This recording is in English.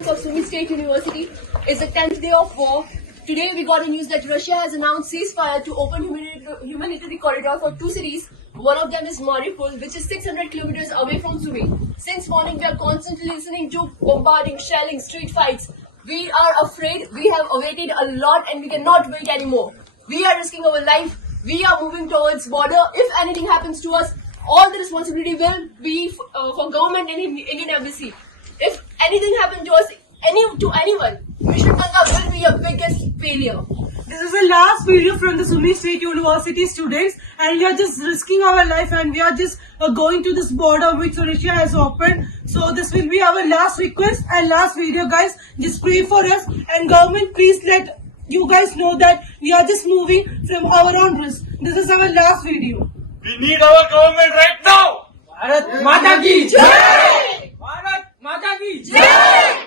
of Sumy State University. It's the 10th day of war. Today we got a news that Russia has announced ceasefire to open humanitarian corridor for two cities. One of them is Mariupol, which is 600 kilometers away from Sumy. Since morning we are constantly listening to bombarding, shelling, street fights. We are afraid. We have awaited a lot and we cannot wait anymore. We are risking our life. We are moving towards border. If anything happens to us, all the responsibility will be for government and Indian embassy. If anything happened to us, to anyone, Mission Ganga will be your biggest failure. This is the last video from the Sumy State University students, and we are just risking our life and we are just going to this border which Russia has opened. So this will be our last request and last video, guys. Just pray for us, and government, please let you guys know that we are just moving from our own risk. This is our last video. We need our government right now. Bharat Mata ki Jai! Bharat Mata ki Jai!